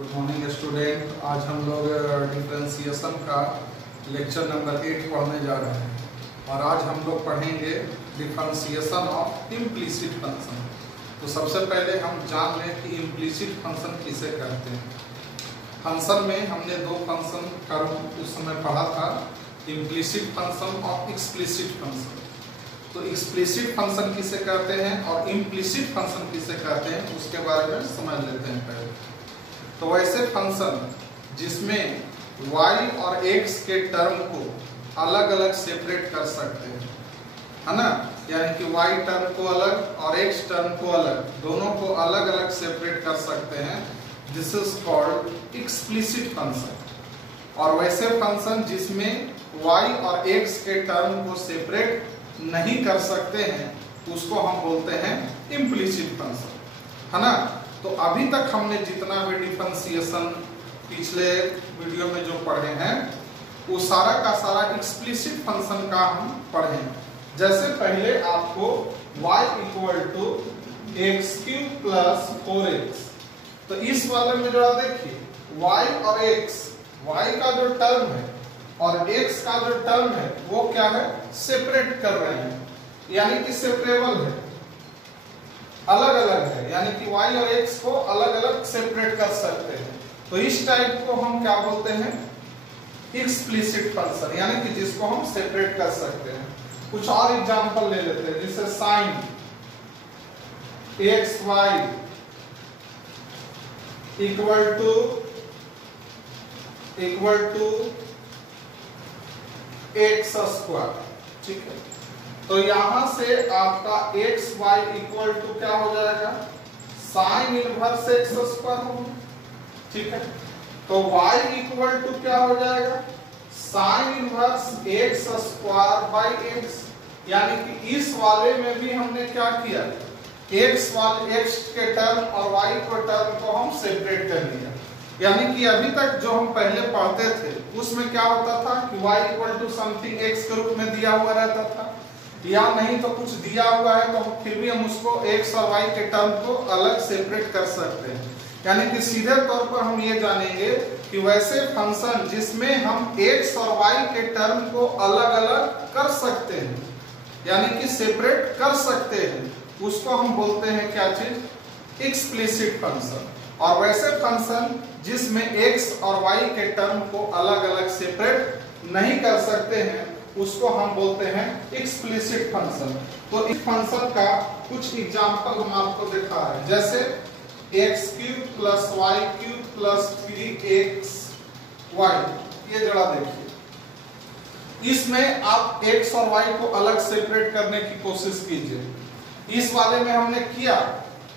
Good morning student. आज हम लोग डिफरेंशिएशन का लेक्चर नंबर 8 पढ़ने जा रहे हैं और आज हम लोग पढ़ेंगे डिफरेंशिएशन ऑफ इम्प्लिसिट फंक्शन। तो सबसे पहले हम जान लें कि इम्प्लिसिट फंक्शन किसे कहते हैं। फंक्शन में हमने दो फंक्शन का उस समय पढ़ा था, इम्प्लिसिट फंक्शन और एक्सप्लिसिट फंक्शन। तो एक्सप्लिसिट फंक्शन किसे कहते हैं और इम्प्लिसिट फंक्शन किसे कहते हैं उसके बारे में समझ लेते हैं पहले। तो वैसे फंक्शन जिसमें y और x के टर्म को अलग अलग सेपरेट कर सकते हैं, है ना, यानी कि y टर्म को अलग और x टर्म को अलग, दोनों को अलग अलग सेपरेट कर सकते हैं, this is called explicit function. और वैसे फंक्शन जिसमें y और x के टर्म को सेपरेट नहीं कर सकते हैं उसको हम बोलते हैं इम्प्लिसिट फंक्शन, है ना। तो अभी तक हमने जितना भी डिफरेंशिएशन पिछले वीडियो में जो पढ़े हैं वो सारा का सारा एक्सप्लिसिट फंक्शन का हम पढ़े हैं। जैसे पहले आपको y equal to x cube plus 4x, तो इस वाले में जरा देखिए y और x, y का जो टर्म है और x का जो टर्म है वो क्या है, सेपरेट कर रहे हैं, यानी कि सेपरेबल है, अलग अलग है, यानी कि y और x को अलग अलग सेपरेट कर सकते हैं। तो इस टाइप को हम क्या बोलते हैं, एक्सप्लिसिट फंक्शन, यानी कि जिसको हम सेपरेट कर सकते हैं। कुछ और एग्जांपल ले लेते हैं, जैसे sine x y equal to x square, ठीक है। तो यहां से आपका एक्स वाई इक्वल टू क्या हो जाएगा, साइन इनवर्स एक्स स्क्वायर होगा, ठीक है। तो y इक्वल टू क्या हो जाएगा, sine inverse x square by x, यानी कि इस वाले में भी हमने क्या किया, x के टर्म और y के टर्म को हम सेपरेट कर लिया। यानी कि अभी तक जो हम पहले पढ़ते थे उसमें क्या होता था कि y equal to something x के रूप में दिया हुआ रहता था, या नहीं तो कुछ दिया हुआ है तो फिर भी हम उसको x और y के टर्म को अलग सेपरेट कर सकते हैं। यानी कि सीधे तौर पर हम ये जानेंगे कि वैसे फंक्शन जिसमें हम x और y के टर्म को अलग अलग कर सकते हैं, यानी कि सेपरेट कर सकते हैं, उसको हम बोलते हैं क्या चीज, एक्सप्लिसिट फंक्शन। और वैसे फंक्शन जिसमें x और y के टर्म को अलग अलग सेपरेट नहीं कर सकते हैं उसको हम बोलते हैं एक्सप्लिसिट फंक्शन। तो इस फंक्शन का कुछ एग्जांपल हम आपको दिखा रहे हैं, जैसे x cube plus y cube plus 3xy, ये जरा देखिए, इसमें आप x और y को अलग सेपरेट करने की कोशिश कीजिए। इस वाले में हमने किया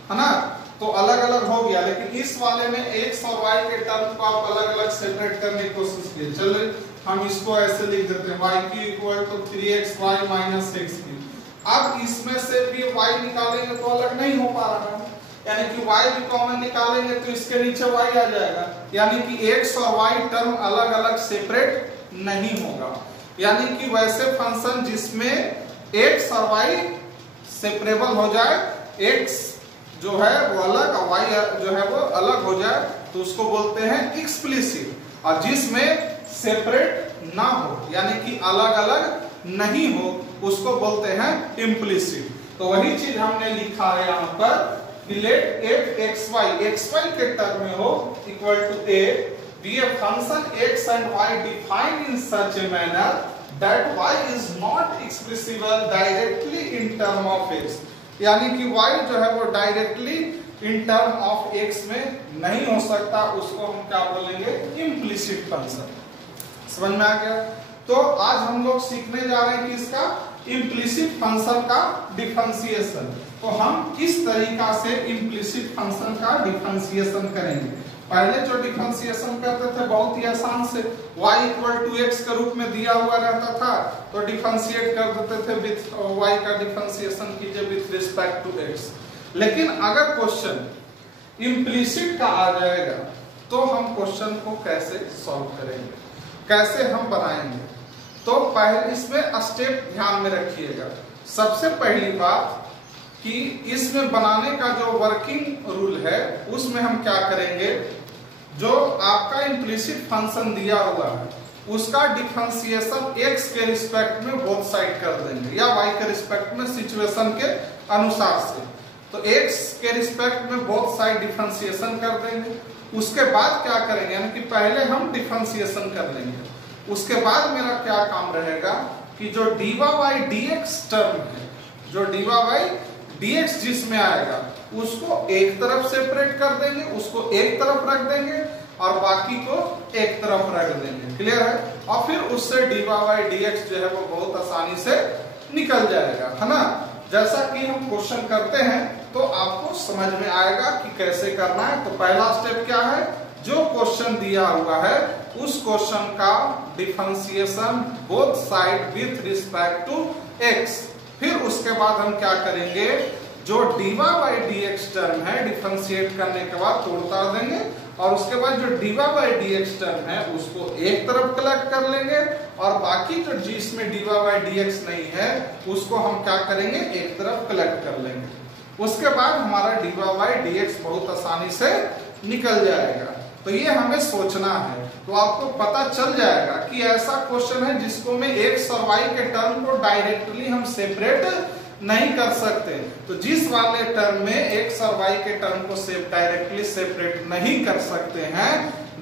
है ना, तो अलग अलग हो गया, लेकिन इस वाले में x और y के टर्म को आप अलग अलग सेपरेट करने की कोशिश कीजिए। चलिए हम इसको ऐसे लिख देते हैं, y की equal to 3xy minus x की। अब इसमें से भी y निकालेंगे तो अलग नहीं हो पा रहा है, यानी कि y भी कॉमन निकालेंगे तो इसके नीचे y आ जाएगा, यानी कि x और y टर्म अलग अलग सेपरेट नहीं होगा। यानी कि वैसे फंक्शन जिसमें x और y सेपरेबल हो जाए, x जो है वो अलग और y जो है वो अलग हो जाए, तो उसको बोलते हैं एक्सप्लिसिट। और जिसमें सेपरेट ना हो, यानी कि अलग अलग नहीं हो, उसको बोलते हैं इम्प्लिसिट। तो वही चीज हमने लिखा है यहाँ पर, लेट f xy के टर्म में हो equal to a be a function x and y defined in such a manner that y is not expressible directly in term of x, यानी कि y जो है वो directly in term of x में नहीं हो सकता, उसको हम क्या बोलेंगे, इम्प्लिसिट फंक्शन। समझ में आ गया। तो आज हम लोग सीखने जा रहे हैं कि इसका इम्प्लिसिट फंक्शन का डिफरेंशिएशन। तो हम किस तरीका से इम्प्लिसिट फंक्शन का डिफरेंशिएशन करेंगे। पहले जो डिफरेंशिएशन करते थे बहुत ही आसान से, y इक्वल टू x के रूप में दिया हुआ रहता था तो डिफरेंशिएट कर देते थे विथ y का डिफरेंशिएशन कीजिए विथ रिस्पेक्ट टू x। लेकिन अगर क्वेश्चन इम्प्लिसिट का आ जाएगा तो हम क्वेश्चन को कैसे सॉल्व करेंगे, कैसे हम बनाएंगे। तो पहले इसमें स्टेप ध्यान में रखिएगा। सबसे पहली बात कि इसमें बनाने का जो वर्किंग रूल है उसमें हम क्या करेंगे जो आपका इम्प्लिसिट फंक्शन दिया हुआ है उसका डिफरेंशिएशन x के रिस्पेक्ट में बोथ साइड कर देंगे या y के रिस्पेक्ट में सिचुएशन के अनुसार से। तो x के रिस्पेक्ट में बोथ साइड डिफरेंशिएशन कर देंगे। उसके बाद क्या करेंगे, यानी कि पहले हम डिफरेंशिएशन कर लेंगे, उसके बाद मेरा क्या काम रहेगा कि जो dy बाई dx टर्म है, जो dy बाई dx जिसमें आएगा उसको एक तरफ सेपरेट कर देंगे, उसको एक तरफ रख देंगे और बाकी को एक तरफ रख देंगे। क्लियर है? और फिर उससे dy बाई dx जो है वो बहुत आसानी से निकल जाएगा, है ना। जैसा कि हम क्वेश्चन करते हैं तो आपको समझ में आएगा कि कैसे करना है। तो पहला स्टेप क्या है, जो क्वेश्चन दिया हुआ है उस क्वेश्चन का differentiation both side with respect to x। फिर उसके बाद हम क्या करेंगे, जो dy बाई dx टर्म है डिफरेंशिएट करने के बाद तोड़ ताड़ देंगे और उसके बाद जो dy बाई dx टर्म है उसको एक तरफ कलेक्ट कर लेंगे और बाकी जो जिसमें dy बाई dx नहीं है उसको हम क्या करेंगे, एक तरफ कलेक्ट कर लेंगे। उसके बाद हमारा dy बाई dx बहुत आसानी से निकल जाएगा। तो ये हमें सोचना है, तो आपको पता चल जाएगा कि ऐसा क्वेश्चन है जिसको में x और y के टर्म को डायरेक्टली हम सेपरेट नहीं कर सकते। तो जिस वाले टर्म में x और y के टर्म को डायरेक्टली सेपरेट नहीं कर सकते हैं,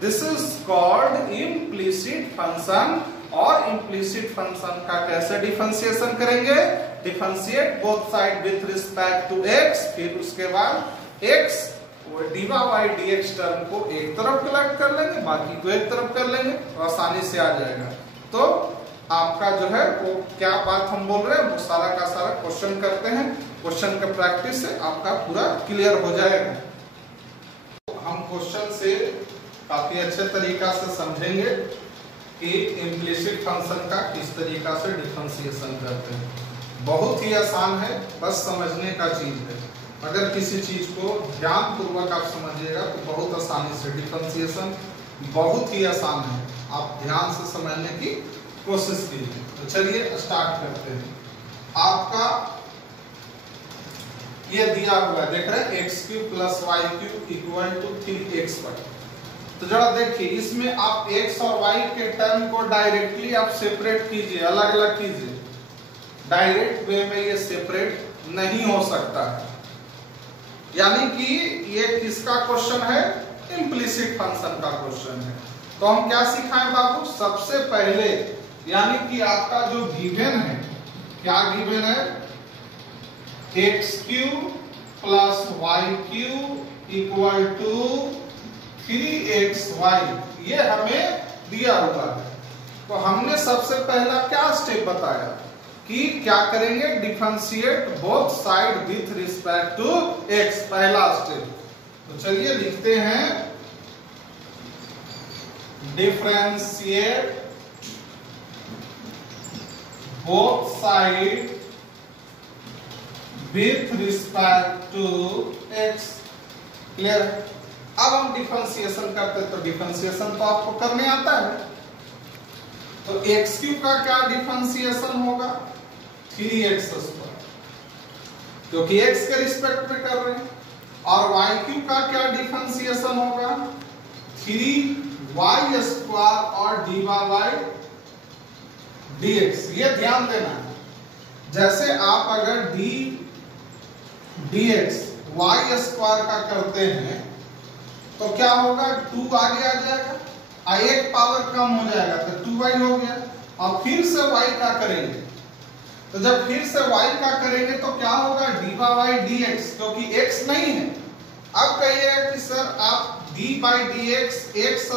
this is called implicit function. और इम्प्लिसिट फंक्शन का कैसे डिफरेंशिएशन करेंगे, differentiate both side with respect to x, फिर उसके बाद x dy by dx term को एक तरफ कलेक्ट कर लेंगे, बाकी को एक तरफ कर लेंगे और आसानी से आ जाएगा। तो आपका जो है वो क्या बात हम बोल रहे हैं वो सारा का सारा क्वेश्चन करते हैं। क्वेश्चन के प्रैक्टिस से आपका पूरा क्लियर हो जाएगा। हम क्वेश्चन से काफी अच्छे तरीका से समझेंगे कि इम्प्लिसिट फंक्शन का किस तरीका से डिफरेंशिएशन करते हैं। बहुत ही आसान है, बस समझने का चीज है। अगर किसी चीज को ध्यान पूर्वक आप समझिएगा तो बहुत आसानी से डिफरेंशिएशन बहुत ही आसान है, आप ध्यान से समझने की कोशिश कीजिए। तो चलिए स्टार्ट करते हैं। आपका ये दिया हुआ है, देख रहे हैं x cube plus y cube equal to 3xy। तो जरा देखिए इसमें आप x और y के टर्म को डायरेक्टली आप सेपरेट कीजिए, अलग अलग कीजिए। डायरेक्ट वे में ये सेपरेट नहीं हो सकता है, यानी कि ये किसका क्वेश्चन है, इम्प्लिसिट फंक्शन का क्वेश्चन है। तो हम क्या सिखाएं बाबू, सबसे पहले यानी कि आपका जो गिवन है, क्या गिवन है, x cube plus y cube equal to 3xy, ये हमें दिया हुआ है। तो हमने सबसे पहला क्या स्टेप बताया कि क्या करेंगे, differentiate both side with respect to x, पहला स्टेप। तो चलिए लिखते हैं differentiate both side with respect to x। Clear? अब हम डिफरेंशिएशन करते तो डिफरेंशिएशन तो आपको करने आता है। तो एक्स क्यूब का क्या डिफरेंशिएशन होगा, 3x², क्योंकि x के रिस्पेक्ट में कर रहे हैं। और y क्यूब का क्या डिफरेंशिएशन होगा, 3y² और dy बाई dx। ये ध्यान देना है, जैसे आप अगर dx y² का करते हैं तो क्या होगा, 2 आगे आ जाएगा और एक पावर कम हो जाएगा तो 2y हो गया। और फिर से y का करेंगे, तो जब फिर से y का करेंगे तो क्या होगा, dy बाई dx, क्योंकि x नहीं है। अब कहिएगा कि सर आप d बाई dx x²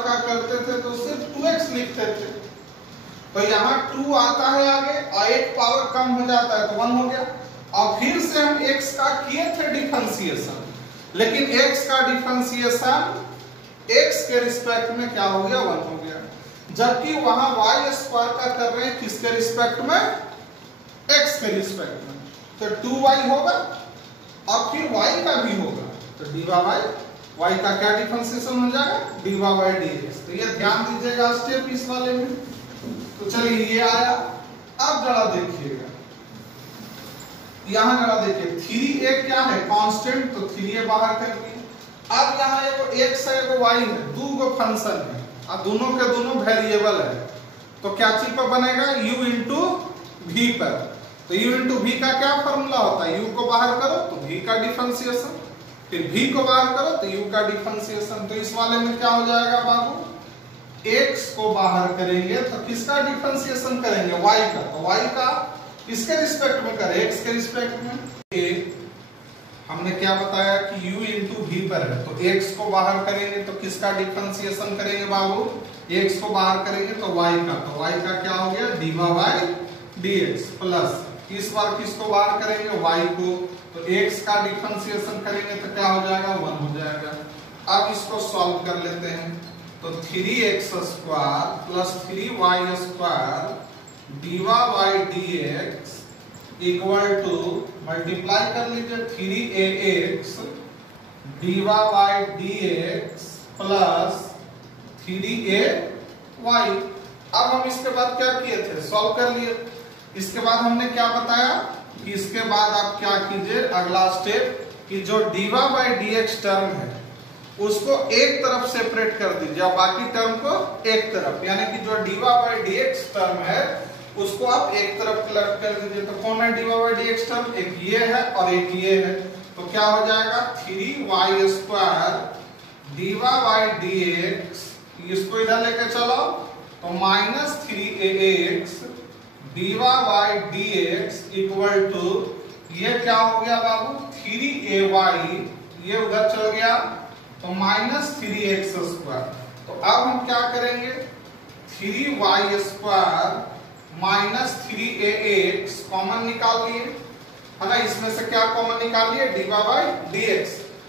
का करते थे तो सिर्फ 2x लिखते थे, तो यहाँ 2 आता है आगे और एक पावर कम हो जाता है तो 1 हो गया। और फिर से हम x का किए थे डिफरेंशिएशन, लेकिन x का डिफरेंशिएशन x के रिस्पेक्ट में क्या हो गया, 1 हो गया। जबकि वहां y² का कर रहे हैं किसके रिस्पेक्ट में, x के रिस्पेक्ट में, तो 2y होगा और फिर y का भी होगा, तो dy बाई y का क्या डिफरेंशिएशन हो जाएगा, dy बाई dx। तो ये ध्यान दीजिएगा स्टेप इस वाले में। तो चलिए ये आया। अब जरा देखिएगा, यहां जरा देखिए 3a क्या है, कांस्टेंट, तो 3a बाहर कर दिए। अब यहाँ एगो x है एगो y है, दो गो फंक्शन है और दोनों के दोनों वेरिएबल है, तो क्या चीज पर बनेगा u इंटू v पर। तो u इंटू v का क्या फॉर्मूला होता है, u को बाहर करो तो v का डिफरेंशिएशन, फिर v को बाहर करो तो u का डिफरेंशिएशन। तो इस वाले में क्या हो जाएगा बाबू, x को बाहर करेंगे तो किसका डिफरेंशिएशन करेंगे, y का। तो y का किसके रिस्पेक्ट में करें, x के रिस्पेक्ट में। हमने क्या बताया कि u इंटू v पर है, तो x को बाहर करेंगे तो किसका डिफरेंशिएशन करेंगे बाबू, x को बाहर करेंगे तो y का। तो y का क्या हो गया dy बाई dx प्लस इस बार किसको बाहर करेंगे y को, तो x का डिफरेंशिएशन करेंगे तो क्या हो जाएगा 1 हो जाएगा। अब इसको सॉल्व कर लेते हैं, तो 3x square plus 3y square dy by dx equal to multiply कर लीजिए 3ax dy by dx plus 3ay। अब हम इसके बाद क्या किए थे, सॉल्व कर लिए। इसके बाद हमने क्या बताया कि इसके बाद आप क्या कीजिए, अगला स्टेप कि जो dy बाई dx टर्म है उसको एक तरफ सेपरेट कर दीजिए और बाकी टर्म को एक तरफ, यानी कि जो dy बाई dx टर्म है उसको आप एक तरफ कलेक्ट कर दीजिए। तो कौन है dy बाई dx टर्म, एक ये है और एक ये है, तो क्या हो जाएगा 3y square dy by dx, इसको इधर लेके चलो तो minus 3ax dy by dx equal to ये क्या हो गया बाबू 3ay, ये उधर चल गया तो माइनस 3x स्क्वायर। तो अब हम क्या करेंगे 3y square minus 3ax common निकाल लिए, है ना। इसमें से क्या कॉमन निकाल लिए dy बाई dx,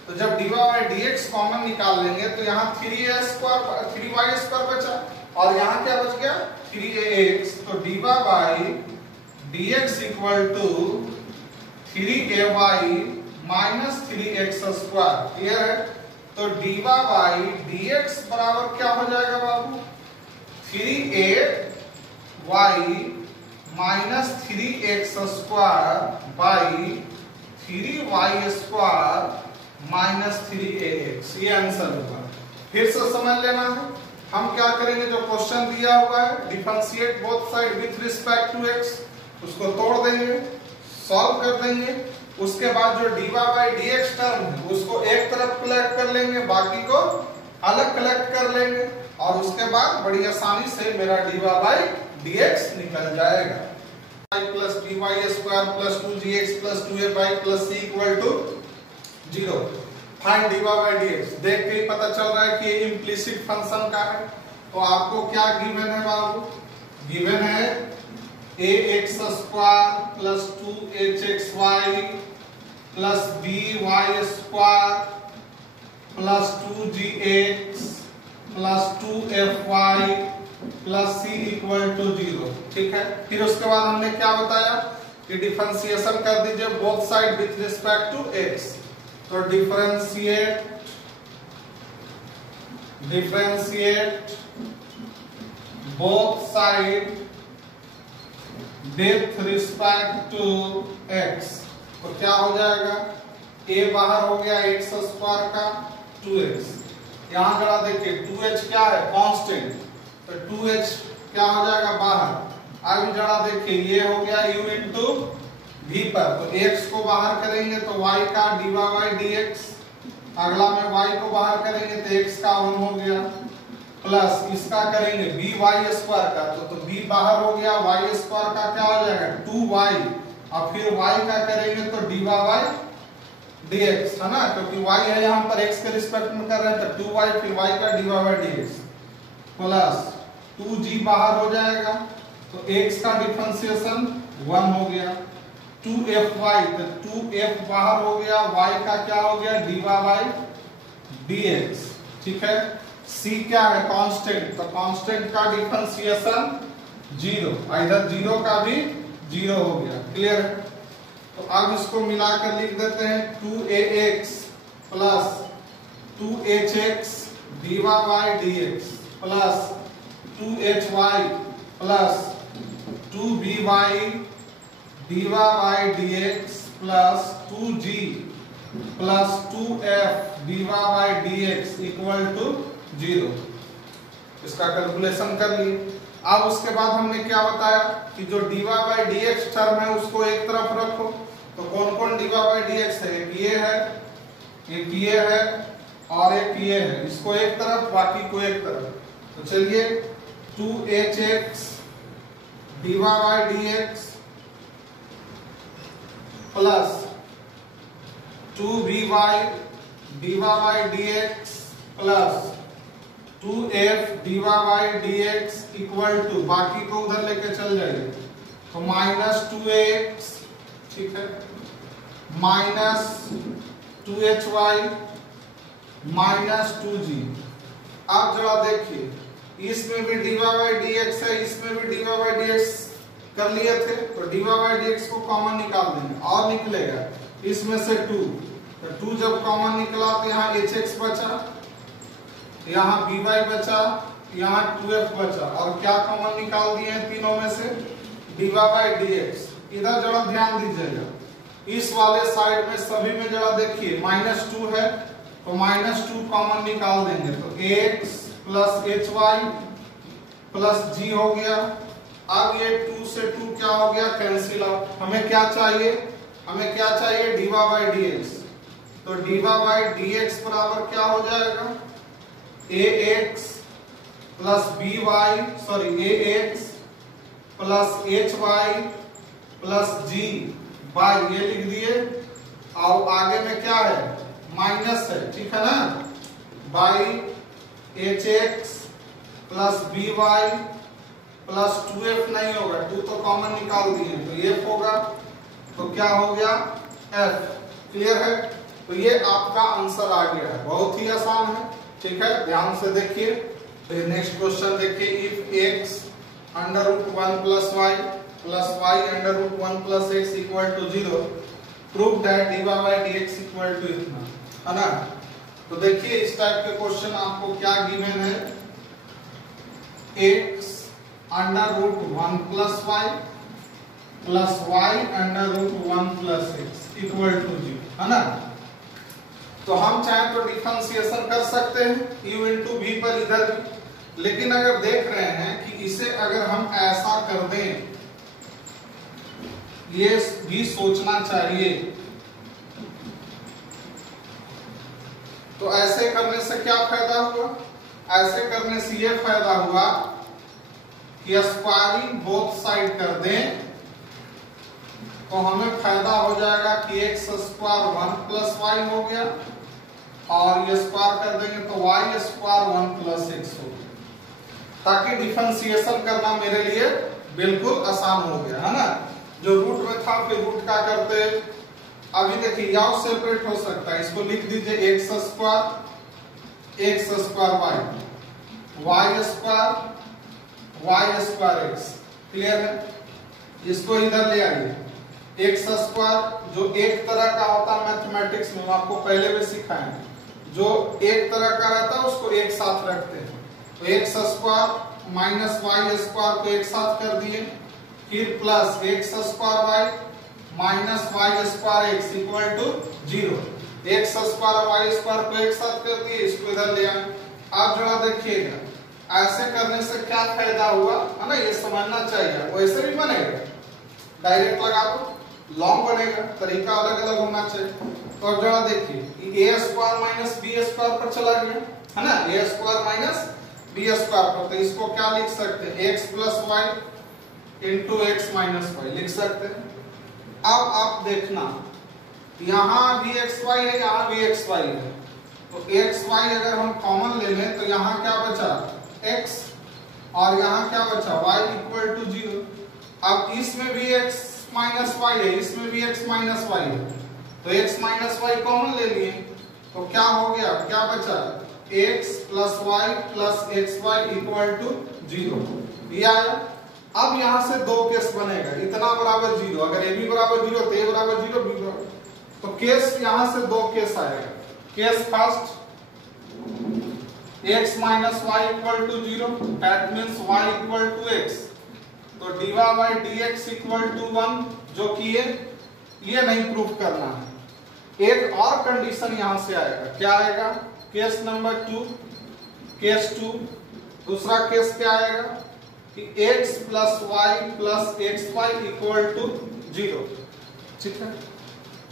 तो जब dy बाई dx कॉमन निकाल लेंगे तो यहाँ 3y स्क्वायर बचा और यहाँ क्या बच गया 3ax। तो dy by dx equal to 3ay minus 3x square, clear है। तो dy बाई dx बराबर क्या हो जाएगा बाबू 3ay minus 3x square by 3y square minus 3ax, ये आंसर होगा। फिर से समझ लेना है, हम क्या करेंगे, जो क्वेश्चन दिया हुआ है differentiate both side with respect to x, उसको तोड़ देंगे, सॉल्व कर देंगे। उसके बाद जो dy बाई dx टर्म है उसको एक तरफ कलेक्ट कर लेंगे, बाकी को अलग कलेक्ट कर लेंगे और उसके बाद बड़ी आसानी से मेरा dy बाई dx निकल जाएगा। Plus dy square plus 2gx plus 2ay plus c equal to 0। Find dy by dx, देख के ही पता चल रहा है कि ये इम्प्लिसिट फंक्शन का है। तो आपको क्या गिवन है बाबू, गिवन है ax square plus 2hxy plus by square plus 2gx plus 2fy plus c equal to 0, ठीक है। फिर उसके बाद हमने क्या बताया कि डिफरेंशिएशन कर दीजिए both side with respect to x। तो differentiate both side with respect to x, तो क्या हो जाएगा a बाहर हो गया x स्क्वायर का 2x, यहां जरा देखिए 2h क्या है कांस्टेंट, तो 2h क्या हो जाएगा बाहर। अब जरा देखिए ये हो गया u इंटू v पर, तो x को बाहर करेंगे तो y का dy बाई dx, अगला में y को बाहर करेंगे तो x का 1 हो गया प्लस इसका करेंगे by स्क्वायर का, तो b बाहर हो गया, y स्क्वायर का क्या हो जाएगा 2y और फिर y का करेंगे तो dy बाई dx, है ना, क्योंकि y है यहाँ पर x के रिस्पेक्ट में कर रहे हैं तो 2y फिर y का dy by dx plus 2g बाहर हो जाएगा तो x का डिफरेंशिएशन 1 हो गया, 2fy तो 2f बाहर हो गया, y का क्या हो गया dy बाई dx, ठीक है। c क्या है कांस्टेंट, तो कांस्टेंट का डिफरेंशिएशन 0, इधर 0 का भी 0 हो गया, क्लियर है। तो अब इसको मिलाकर लिख देते हैं 2ax plus 2hx dy by dx plus 2hy plus 2by dy by dx plus 2g plus 2f dy by dx equal to 0। इसका कैलकुलेशन कर लिए। अब उसके बाद हमने क्या बताया कि जो dy बाई dx टर्म है उसको एक तरफ रखो। तो कौन कौन dy बाई dx है? एक ये है, एक ये है और एक ये है। इसको एक तरफ, बाकी को एक तरफ। तो चलिए 2hx dy by dx plus 2vy dy by dx plus 2f dy by dx equal to, बाकी को उधर लेके चल जाइए तो माइनस 2ax, ठीक है, माइनस 2hy माइनस 2g। अब जरा देखिए, इसमें भी dy बाई dx है, इसमें भी dy बाई dx कर लिए थे, तो dy बाई dx को कॉमन निकाल देंगे और निकलेगा इसमें से 2। तो 2 जब कॉमन निकला तो यहाँ hx बचा, यहाँ by बचा, यहाँ 2f बचा और क्या कॉमन निकाल दिए हैं तीनों में से? dy by dx। इधर जरा ध्यान दीजिएगा, इस वाले साइड में सभी में जरा देखिए माइनस 2 है तो माइनस 2 कॉमन निकाल देंगे तो x plus hy plus g हो गया। अब ये 2 से 2 क्या हो गया? Cancel out. हमें क्या चाहिए? हमें क्या चाहिए? dy by dx। तो dy बाई dx बराबर क्या हो जाएगा? ax plus by, sorry ax plus hy plus g by, ये लिख दिए और आगे में क्या है? माइनस है, ठीक है ना, by hx plus by plus 2f नहीं होगा, 2 तो कॉमन निकाल दिए तो ये होगा, तो क्या हो गया? f। क्लियर है? तो ये आपका आंसर आ गया है, बहुत ही आसान है, ठीक है, ध्यान से देखिए। तो नेक्स्ट क्वेश्चन देखिए, if x under root 1 plus y under root 1 plus x equal to 0, prove that dy by dx equal to इतना, है ना। तो देखिए इस टाइप के क्वेश्चन आपको क्या गिवन है, x under root 1 plus y under root 1 plus x equal to 0, है ना। तो हम चाहे तो डिफरेंशिएशन कर सकते हैं u इंटू v पर इधर भी, लेकिन अगर देख रहे हैं कि इसे अगर हम ऐसा कर दें, ये भी सोचना चाहिए। तो ऐसे करने से क्या फायदा हुआ? ऐसे करने से ये फायदा हुआ कि स्क्वायरिंग बोथ साइड कर दें तो हमें फायदा हो जाएगा कि x स्क्वायर 1 प्लस y हो गया और ये स्क्वायर कर देंगे तो y स्क्वायर 1 प्लस x हो गया, ताकि डिफरेंशिएशन करना मेरे लिए बिल्कुल आसान हो गया, है ना। जो रूट में था फिर रूट का करते, अभी देखिए यहाँ सेपरेट हो सकता है, इसको लिख दीजिए x square y square x। Clear है? इसको इधर ले आइए, x स्क्वायर जो एक तरह का होता है मैथमेटिक्स में, आपको पहले भी सिखाए, जो एक तरह का रहता है उसको एक साथ रखते हैं। तो x square minus y square को एक साथ कर दिए, फिर plus x square y minus y square x equal to 0। x square y square को एक साथ कर दिए, इसको इधर ले आए। आप जरा देखिएगा, ऐसे करने से क्या फायदा हुआ, है ना, ये समझना चाहिए। वैसे भी बनेगा, डायरेक्ट लगा दो, लॉन्ग बनेगा, तरीका अलग अलग होना चाहिए। तो अब जरा देखिए, a square minus b square पर चला गया, है ना, a square minus b square पर, तो इसको क्या लिख सकते हैं? x plus y into x minus y लिख सकते हैं। अब आप देखना, यहाँ भी xy है, यहाँ भी xy है, तो xy अगर हम कॉमन ले लें तो यहाँ क्या बचा? x और यहाँ क्या बचा? y equal to 0। अब इसमें भी x माइनस y है, इसमें भी x माइनस y है, तो x माइनस y कॉमन ले लिए तो क्या हो गया? क्या बचा? x plus y plus xy equal to 0। ये आया। अब यहाँ से दो केस बनेगा, इतना बराबर 0, अगर a भी बराबर 0 तो a बराबर 0 b बराबर, तो केस यहाँ से दो केस आएगा। Case first, x minus y equal to 0, that means y equal to x, तो dy by dx equal to 1, जो कि ये नहीं प्रूफ करना है, एक और कंडीशन यहां से आएगा, क्या आएगा? Case number 2, case 2। दूसरा केस क्या आएगा कि x plus y plus x y equal to 0। ठीक है,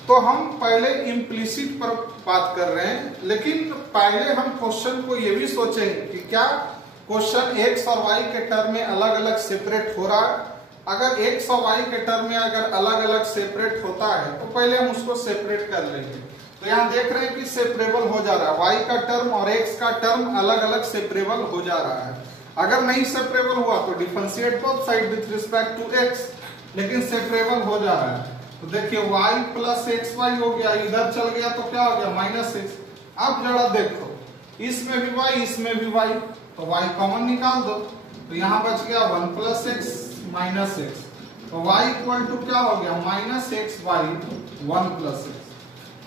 तो हम पहले इम्प्लिसिट पर बात कर रहे हैं, लेकिन पहले हम क्वेश्चन को ये भी सोचेंगे कि क्या क्वेश्चन x और y के टर्म में अलग अलग सेपरेट हो रहा है। अगर x और y के टर्म में अगर अलग अलग सेपरेट होता है तो पहले हम उसको सेपरेट कर लेंगे। तो यहाँ देख रहे हैं कि सेपरेबल हो जा रहा है, y का टर्म और x का टर्म अलग अलग सेपरेबल हो जा रहा है। अगर नहीं सेपरेबल हुआ तो differentiate both side with respect to x, लेकिन सेपरेबल हो जा रहा है। तो देखिए y प्लस एक्स वाई हो गया, इधर चल गया तो क्या हो गया? Minus x. अब जरा देखो, इसमें भी y इसमें भी y, तो y कॉमन निकाल दो, तो यहाँ बच गया 1 प्लस एक्स माइनस एक्स, तो y इक्वल टू क्या हो गया? Minus x y 1 plus x.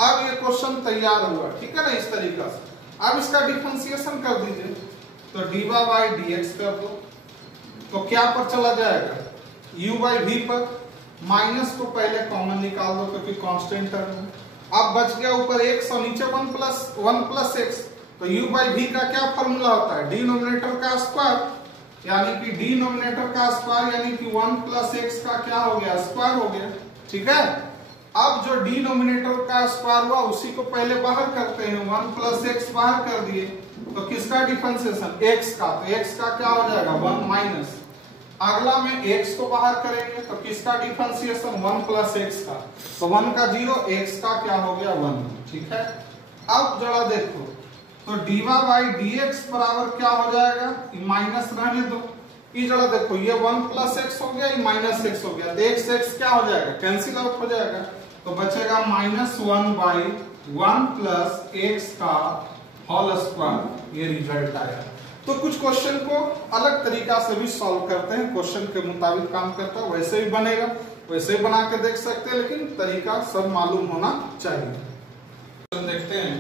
अब ये क्वेश्चन तैयार हुआ, ठीक है ना, इस तरीका से। अब इसका डिफरेंशिएशन कर दीजिए, तो डी बाई dx कर दो, तो क्या पर चला जाएगा? u बाई v पर। माइनस को पहले कॉमन निकाल दो क्योंकि कांस्टेंट टर्म है। अब बच गया ऊपर x और नीचे 1 प्लस x, तो u बाई v का क्या फॉर्मूला होता है? डिनोमिनेटर का स्क्वायर, यानी कि डिनोमिनेटर का स्क्वायर यानी कि 1 प्लस x का क्या हो गया? स्क्वायर हो गया। ठीक है, अब जो डिनोमिनेटर का स्क्वायर हुआ उसी को पहले बाहर करते हैं, 1 प्लस x बाहर कर दिए, तो किसका डिफरेंशिएशन? x का, तो x का क्या हो जाएगा? 1 माइनस। अगला में x को बाहर करेंगे तो किसका डिफरेंशिएशन? 1 प्लस x का, तो 1 का 0, x का क्या हो गया? 1। ठीक है, अब जरा देखो, तो dy बाई dx बराबर क्या हो जाएगा? माइनस रहने दो, ये जरा देखो, ये 1 प्लस x हो गया, ये माइनस x हो गया, तो x क्या हो जाएगा? कैंसिल आउट हो जाएगा, तो बचेगा माइनस 1 बाई 1 प्लस x का होल स्क्वायर। ये रिजल्ट आया। तो कुछ क्वेश्चन को अलग तरीका से भी सॉल्व करते हैं, क्वेश्चन के मुताबिक काम करता है, वैसे भी बनेगा, वैसे भी बना के देख सकते हैं, लेकिन तरीका सब मालूम होना चाहिए। देखते हैं,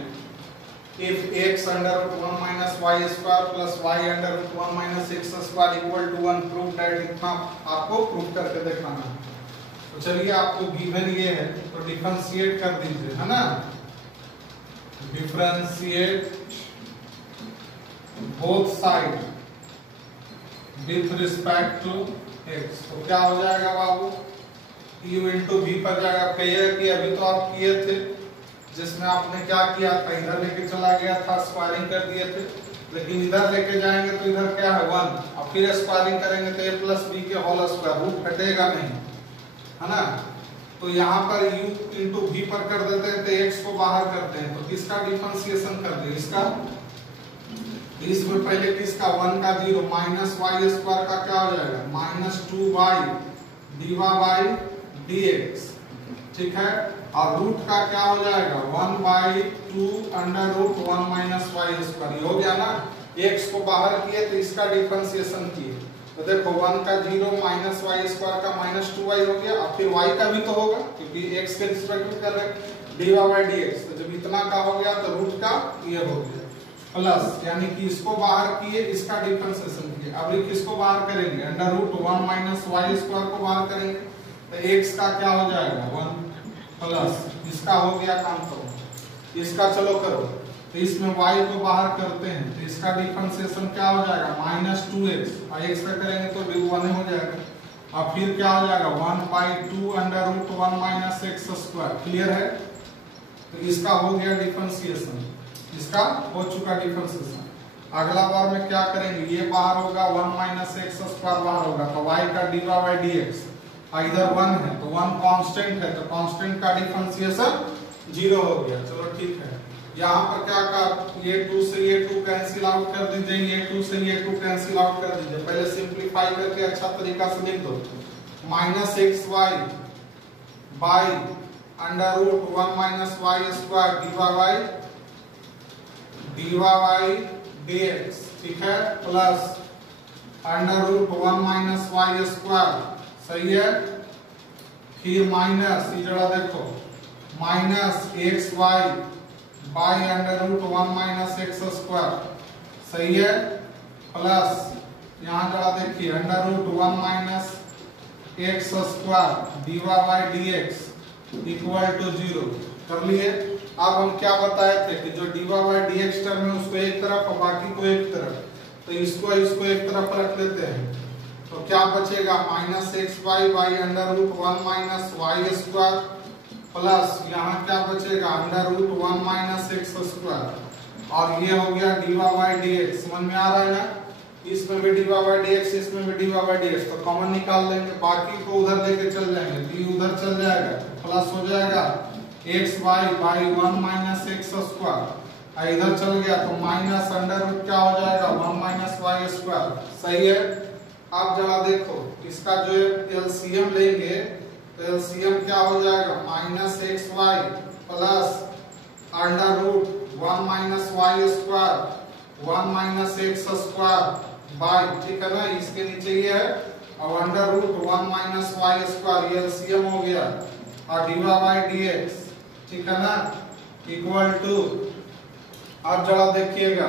if x under root 1 minus y square plus y under root 1 minus x square equal to 1, prove that। इतना आपको प्रूव करके दिखाना है। तो चलिए, आपको गिवन ये है तो डिफरेंशिएट कर दीजिए, है ना। Differentiate both side with respect to x, तो क्या हो जाएगा बाबू? u इंटू v पर जाएगा। कहिए कि अभी तो आप किए थे, जिसमें आपने क्या किया था? इधर लेके चला गया था, स्क्वायरिंग कर दिए थे, लेकिन इधर लेके जाएंगे तो इधर क्या है? 1, और फिर स्क्वायरिंग करेंगे तो a प्लस b के होल स्क्वायर, रूट हटेगा नहीं, है ना। तो यहाँ पर u इंटू v पर कर देते हैं, तो x को बाहर करते हैं, तो किसका डिफरेंशिएशन कर दे? इसका। इसमें पहले किसका? 1 का 0, माइनस वाई स्क्वायर का क्या हो जाएगा? Minus 2y dy by dx। ठीक है, और रूट का क्या हो जाएगा? 1 by 2 under root 1 minus Y square. हो गया ना, x को बाहर किए तो इसका डिफरेंशिएशन किए, तो देखो 1 का 0 माइनस वाई स्क्वायर का माइनस 2y हो गया, और फिर y का भी तो होगा क्योंकि x के रिस्पेक्ट में कर रहे हैं, dy बाई dx। तो जब इतना का हो गया तो रूट का ये हो गया प्लस, यानी कि इसको बाहर किए, इसका डिफरेंशिएशन किए। अब किसको बाहर करेंगे? Under root 1 minus Y square को बाहर करेंगे, तो x का क्या हो जाएगा? 1 प्लस, इसका हो गया काम, तो इसका चलो करो, तो इसमें y को बाहर करते हैं, तो इसका डिफरेंशिएशन क्या हो जाएगा? माइनस 2x, और x का करेंगे तो भी 1 हो जाएगा, और फिर क्या हो जाएगा? 1 by 2 under root 1 minus x square. Clear है, तो इसका हो गया डिफरेंशिएशन, इसका हो चुका डिफरेंशिएशन। अगला बार में क्या करेंगे? ये बाहर होगा, 1 माइनस एक्स स्क्वायर बाहर होगा, तो y का dy बाई dx, इधर 1 है तो 1 कांस्टेंट है, तो कांस्टेंट का डिफरेंशिएशन 0 हो गया। चलो ठीक है, यहाँ पर क्या कर, ये 2 से ये 2 कैंसिल आउट कर दीजिए, ये 2 से ये 2 कैंसिल आउट कर दीजिए। पहले सिंपलीफाई करके अच्छा तरीका से लिख दो, minus x y by under root 1 minus Y square dy by dx। ठीक है, plus under root 1 minus Y square, सही है, फिर माइनस, ये जरा देखो, minus x y by under root 1 minus x square, सही है, प्लस यहाँ जरा देखिए under root 1 minus x square dy by dx equal to 0। कर लिए। अब हम क्या बताए थे कि जो dy बाई dx टर्म है उसको एक तरफ और बाकी को एक तरफ, तो इसको एक तरफ रख लेते हैं। तो क्या बचेगा minus x y by under root one minus Y square plus यहाँ क्या बचेगा under root one minus x square, और ये हो गया dy बाई dx। समझ में आ रहा है ना, इसमें भी dy बाई dx इसमें भी dy बाई dx, तो कॉमन निकाल लेंगे, बाकी को उधर लेके चल जाएंगे, d उधर चल जाएगा प्लस हो जाएगा x y by one minus x square, इधर चल गया तो माइनस अंडर रूट क्या हो जाएगा वन माइनस वाई स्क्वायर। सही है। अब जरा देखो इसका जो एलसीएम लेंगे तो एलसीएम क्या हो जाएगा minus x y plus under root one minus Y square one minus x square by, ठीक है ना, इसके नीचे ये है और under root one minus Y square, ये एलसीएम हो गया, और dy बाई dx, ठीक है ना, इक्वल टू। अब जरा देखिएगा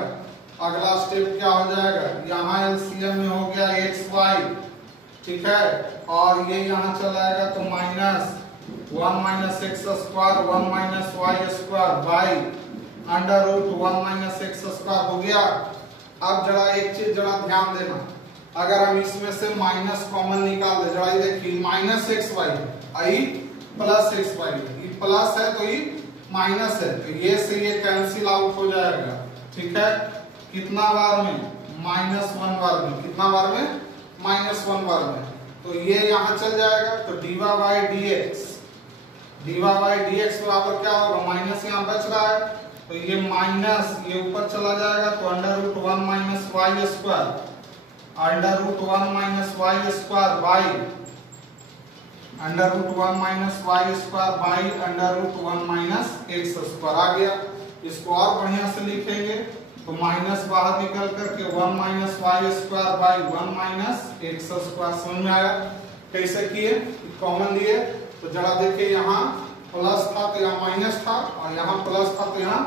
अगला स्टेप क्या हो जाएगा, यहाँ एलसीएम में हो गया एक्स वाई, ठीक है, और ये यहाँ चला आएगा तो minus one minus x square one minus Y square by under root one minus x square हो गया। अब जरा एक चीज जरा ध्यान देना, अगर हम इसमें से माइनस कॉमन निकाल दे, जरा देखिए माइनस एक्स वाई आई प्लस एक्स वाई, ये प्लस है तो ये माइनस है, तो ये से ये कैंसिल आउट हो जाएगा, ठीक है, कितना बार में माइनस वन बार में, कितना बार में माइनस वन बार में, तो ये यहाँ चल जाएगा तो dy बाई dx बराबर क्या होगा माइनस यहाँ बच रहा है तो ये माइनस ये ऊपर चला जाएगा तो under root one minus Y square under root one minus Y square by under root one minus Y square by under root one minus x square आ गया। इसको और बढ़िया से लिखेंगे तो माइनस बाहर निकल करके one minus Y square by one minus x square. समझ में आया कैसे किए, कॉमन लिए तो जरा देखिए यहाँ प्लस था तो यहाँ माइनस था और यहाँ प्लस था तो यहाँ,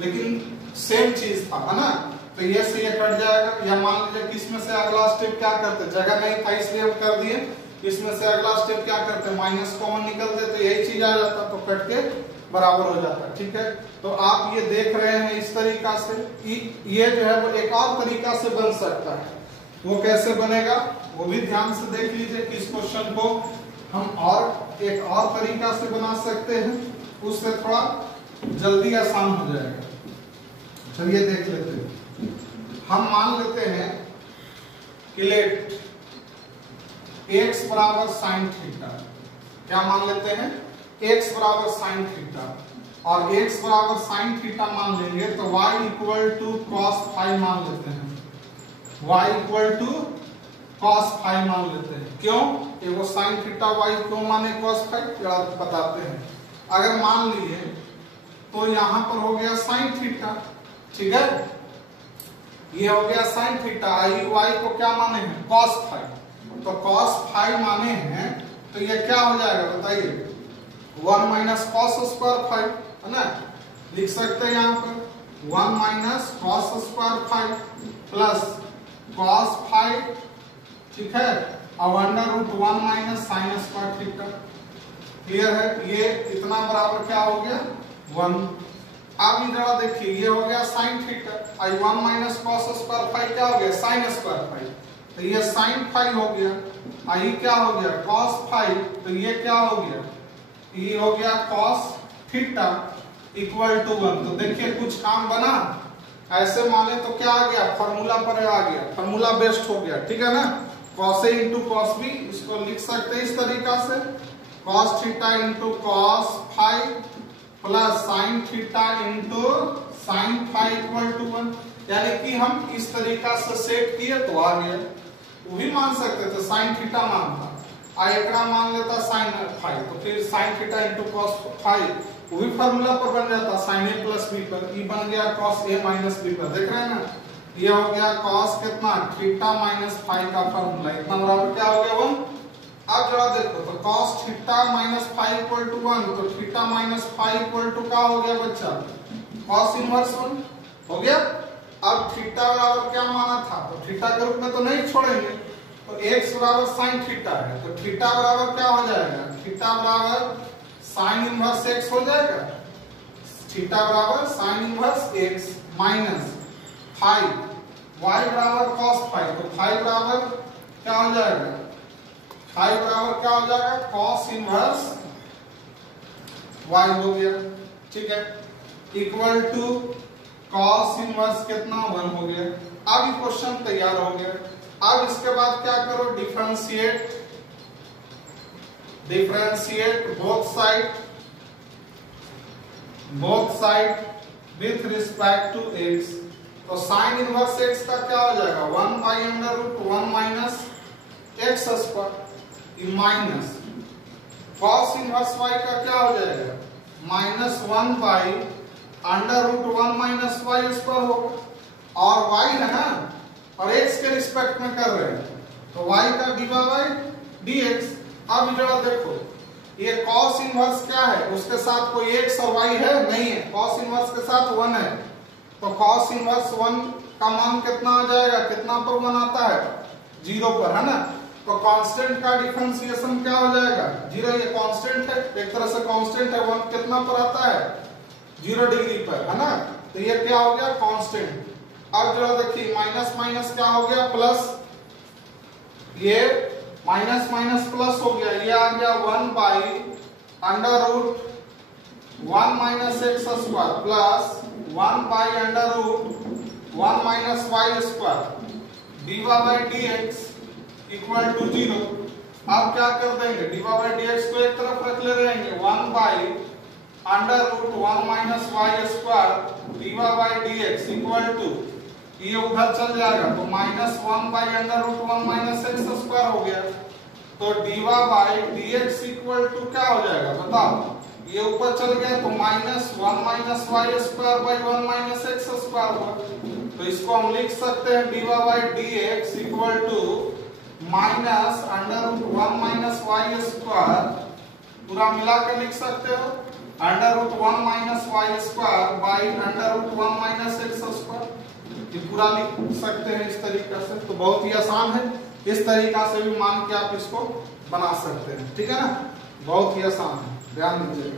लेकिन सेम चीज था, है ना, तो ये से ये कट जाएगा। या मान लीजिए कि इसमें से अगला स्टेप क्या करते, जगह नहीं था इसलिए हम कर दिए, इसमें से अगला स्टेप क्या करते माइनस कॉमन निकलते तो यही चीज आ जाता तो कट के बराबर हो जाता, ठीक है। तो आप ये देख रहे हैं इस तरीका से, ये जो है वो एक और तरीका से बन सकता है, वो कैसे बनेगा वो भी ध्यान से देख लीजिए कि इस क्वेश्चन को हम और एक और तरीका से बना सकते हैं, उससे थोड़ा जल्दी आसान हो जाएगा। चलिए देख लेते हैं। हम मान लेते हैं कि लेट x बराबर साइन थीटा, क्या मान लेते हैं x बराबर साइन थीटा, और x बराबर साइन थीटा मान लेंगे तो y equal to cos phi मान लेते हैं, y equal to cos phi मान लेते हैं। क्यों एगो साइन थीटा y क्यों माने cos फाई, जरा बताते हैं। अगर मान लिए तो यहाँ पर हो गया साइन थीटा, ठीक है, ये हो गया साइन थीटा, आई y को क्या माने हैं cos फाई, तो cos फाई माने हैं तो ये क्या हो जाएगा बताइए one minus cos square phi, है ना, लिख सकते हैं यहाँ पर one minus cos square phi plus cos phi, ठीक है, और under root one minus sine square theta. Clear है, ये इतना बराबर क्या हो गया वन। अब जरा देखिए ये हो गया sine theta, I one minus cos square five क्या हो गया साइन स्क्वायर फाइव, तो ये साइन फाइव हो गया, आई क्या हो गया कॉस फाइव, तो ये क्या हो गया ये हो गया cos theta equal to one. तो देखिए कुछ काम बना, ऐसे माने तो क्या आ गया फॉर्मूला पर आ गया, फॉर्मूला बेस्ड हो गया, ठीक है ना, cos A into cos B, इसको लिख सकते हैं इस तरीका से cos theta into cos phi plus sine theta into sine phi equal to one, यानी कि हम इस तरीका से सेट किए तो आ गया। वो भी मान सकते थे साइन थीटा मानता और एकड़ा मान लेता साइन फाइव, तो फिर sign theta into cos five वो भी फॉर्मूला पर बन जाता साइन ए प्लस बी पर, ये बन गया कॉस ए माइनस बी पर, देख रहे हैं ना, ये हो गया कॉस कितना थीटा माइनस फाइव का फॉर्मूला, इतना बराबर क्या हो गया वन। अब जरा देखो तो cos theta minus five equal to one, तो theta minus five equal to क्या हो गया बच्चा कॉस इनवर्स वन हो गया। अब थीटा बराबर क्या माना था, तो थीटा के रूप में तो नहीं छोड़ेंगे, तो x बराबर साइन थीटा है, तो थीटा बराबर क्या हो जाएगा थीटा बराबर साइन इनवर्स x हो जाएगा, थीटा बराबर sign inverse x minus 5 y बराबर cos 5, तो 5 बराबर क्या हो जाएगा, 5 बराबर क्या हो जाएगा, cos इनवर्स y हो गया, ठीक है, इक्वल टू cos इनवर्स कितना 1 हो गया। अब ये क्वेश्चन तैयार हो गया। अब इसके बाद क्या करो, differentiate both side with respect to x। तो साइन इनवर्स x का क्या हो जाएगा, 1 by under root 1 minus x square minus cos inverse y का क्या हो जाएगा, minus 1 by under root 1 minus Y square होगा, और y है ना, और x के रिस्पेक्ट में कर रहे हैं, तो y का डिवा बाई dx। अब जरा देखो, ये cos इनवर्स क्या है, उसके साथ कोई x और y है नहीं है, cos इनवर्स के साथ 1 है, तो cos इनवर्स 1 का मान कितना आ जाएगा, कितना पर 1 आता है, 0 पर, है ना। तो कांस्टेंट का डिफरेंशिएशन क्या हो जाएगा, 0। ये कांस्टेंट है, एक तरह से कांस्टेंट है, 1 कितना पर आता है, 0 डिग्री पर, है ना। तो ये क्या हो गया, कांस्टेंट। अब जरा देखिए, माइनस माइनस क्या हो गया, प्लस, ये माइनस माइनस प्लस हो गया, ये आ गया 1 by under root 1 minus x square plus 1 by under root 1 minus Y square diva by dx equal to 0। अब क्या कर देंगे, डीवा बाई dx को एक तरफ रख ले रहेंगे, 1 by under root 1 minus Y square diva by dx equal to, ये उधर चल जाएगा तो minus 1 by under root 1 minus x square हो गया, तो dy by dx equal to क्या हो जाएगा बताओ, ये ऊपर चल गया तो minus 1 minus Y square by 1 minus x square हुआ, तो इसको हम लिख सकते हैं dy by dx equal to minus under root 1 minus Y square, पूरा मिला के लिख सकते हो, under root 1 minus Y square by under root 1 minus x square, ये पूरा लिख सकते हैं इस तरीके से। तो बहुत ही आसान है, इस तरीका से भी मान के आप इसको बना सकते हैं, ठीक है ना, बहुत ही आसान है, ध्यान दीजिए।